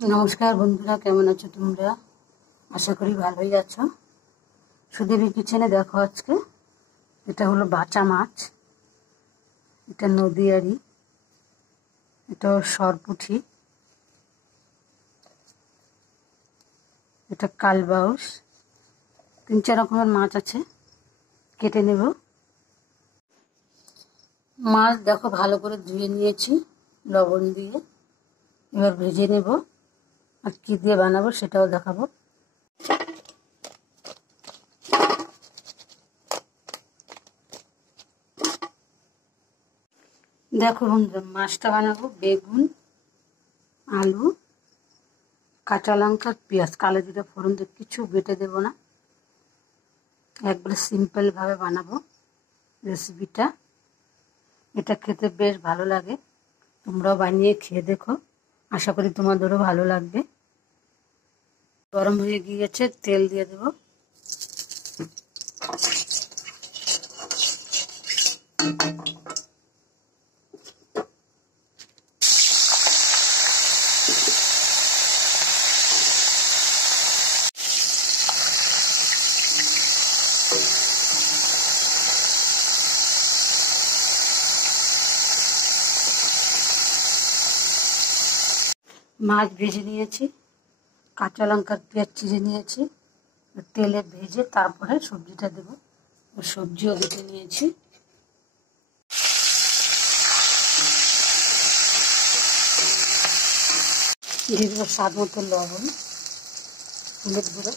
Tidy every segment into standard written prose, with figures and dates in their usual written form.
নমস্কার বন্ধুরা, কেমন আছো তোমরা? আশা করি ভালোই আছো। সুদেবী কিচেনে দেখো, আজকে এটা হলো বাটা মাছ, এটা নদীয়ারি, এটা সরপুঁটি, এটা কালবাউস। 3-4 রকমের মাছ আছে, কেটে নেব। মাছ দেখো ভালো করে ধুয়ে নিয়েছি লবণ দিয়ে। এবার ভেজে নেব, আর কি দিয়ে বানাবো সেটাও দেখাবো। দেখো বন্ধুরা, মাছটা বানাবো বেগুন, আলু, কাঁচা লঙ্কা, পেঁয়াজ, কালো জিরে ফোড়ন দিয়ে, কিছু বেটে দেবো না, একবারে সিম্পল ভাবে বানাবো রেসিপিটা। এটা খেতে বেশ ভালো লাগে, তোমরাও বানিয়ে খেয়ে দেখো, আশা করি তোমাদেরও ভালো লাগবে। গরম হয়ে গিয়েছে, তেল দিয়ে দেবো। মাছ ভেজে নিয়েছি, কাঁচা লঙ্কার পেঁয়াজ চিড়ে নিয়েছি, তেলে ভেজে তারপরে সবজিটা দেবো। সবজিও বেটে নিয়েছি। দিয়ে দেবো স্বাদ মতো লবণ, হলুদ গুঁড়ো,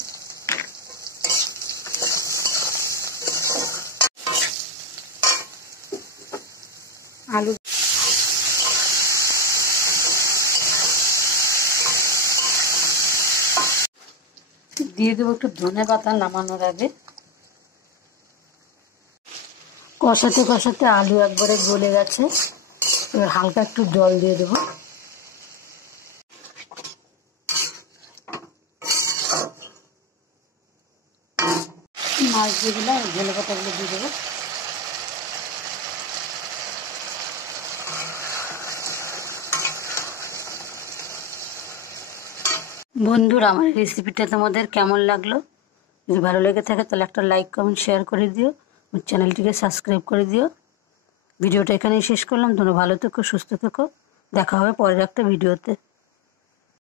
আলু, দিয়ে দেবো একটু ধনে পাতা নামানোর আগে। কষাতে কষাতে আলু একবারে গলে গেছে, এবার হালকা একটু জল দিয়ে দেবো। মাছ দিয়ে দিলাম, ধনে পাতাগুলো দিয়ে দেবো। বন্ধুরা, আমার রেসিপিটা তোমাদের কেমন লাগলো? যদি ভালো লেগে থাকে তাহলে একটা লাইক, কমেন্ট, শেয়ার করে দিও। আমার চ্যানেলটিকে সাবস্ক্রাইব করে দিও। ভিডিওটা এখানেই শেষ করলাম। তোমরা ভালো থেকো, সুস্থ থেকো। দেখা হবে পরের একটা ভিডিওতে।